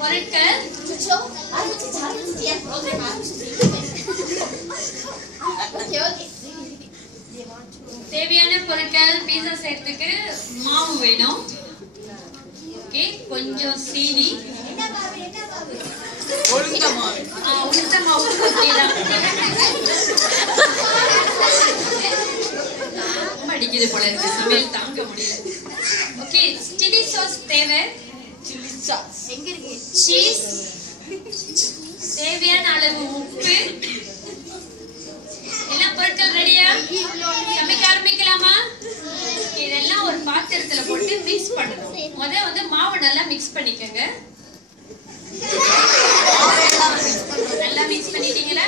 பொருட்கள் தேவையான பொருட்கள் பீஸா செய்யறதுக்கு மாவு வேணும். ஓகே, கொஞ்சம் சீனி, உளுந்த மாவு ரொம்ப அடிக்குது போல இருக்கு, சமையல் தாங்க முடியல. ஓகே, சில்லி சாஸ் தேவை, சீஸ், தேவையான அளவு உப்பு. எல்லா பொருட்கள் ரெடியா? சமைக்க ஆரம்பிக்கலாமா? இதெல்லாம் ஒரு பாத்திரத்துல போட்டு மிக்ஸ் பண்ணணும். முதல்ல வந்து மாவு நல்லா மிக்ஸ் பண்ணிக்கங்க. நல்லா மிக்ஸ் பண்ணிட்டீங்களா?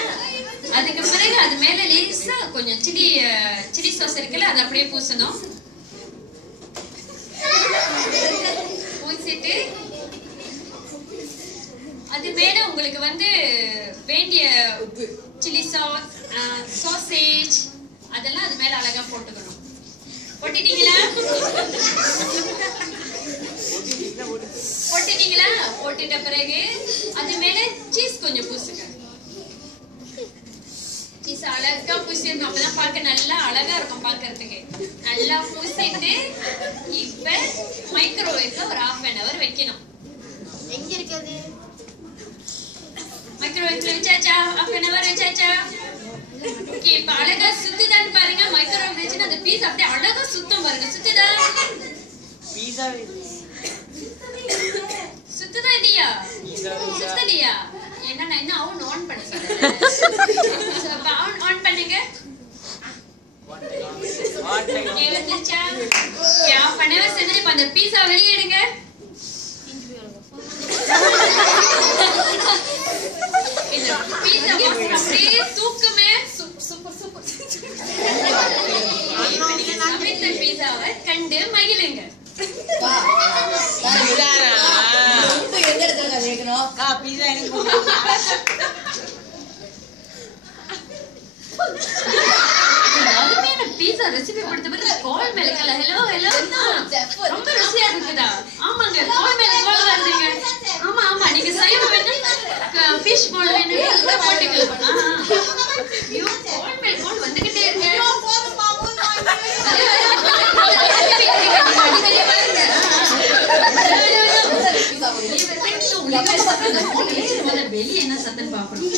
அதுக்கு பிறகு அது மேல லேசா கொஞ்சம் சில்லி சாஸ் இருக்குல்ல, அதை அப்படியே பூசணும். பூசிட்டு அது மேல உங்களுக்கு வந்து வேண்டிய சில்லி சாஸ், சாசேஜ் அதெல்லாம் அது மேல அழகா போட்டுக்கணும். போட்டுட்டீங்களா? போட்டுட்ட பிறகு அது மேல சீஸ் கொஞ்சம் பூசுங்க. சீஸ் அழகா பூசிடணும், அப்பதான் பார்க்க நல்லா அழகா இருக்கும் பாக்குறதுக்கு. நல்லா பூசிட்டு இப்ப மைக்ரோவேவ்ல ஒரு 1/2 hour வைக்கணும். எங்க இருக்குது? மைக்ரோவேவ்ல வச்சாச்சா? 1/2 hour வச்சாச்சா? ஓகே, இப்ப அழகா சுத்துதான்னு பாருங்க. மைக்ரோவேவ் வச்சுன்னா அந்த பீஸ் அப்படியே அழகா சுத்தம் பாருங்க. சுத்துதா? சுத்துதா இல்லையா? சுத்தலையா? என்ன நான் என்ன ஆன் பண்ண சொல்றேன். ஆன் பண்ணுங்க. வந்துச்சா? ஆஃப் பண்ணவே செஞ்சு இப்ப அந்த பீஸா வெளியே எடுங்க. இந்த பீஸா அப்படியே தூக்குமே. சூப்பர். நீங்க சமைத்த பீஸாவை கண்டு மகிழுங்க. பீஸா ரெசிபி கொடுத்த பிறகு கால் மேல ஹலோ ரொம்ப ருசியா இருக்குதா? ஆமாங்க, கால் மேல கால் வருதுங்க. ஆமா நீங்க சைவ வேணும், ஃபிஷ் பால் வேணும், எல்லாம் போட்டுக்கலாம். ஐயோ, கால் மேல கால் வந்துகிட்டே இருக்கு. வெளியே என்ன சத்தம் பாக்கணும்.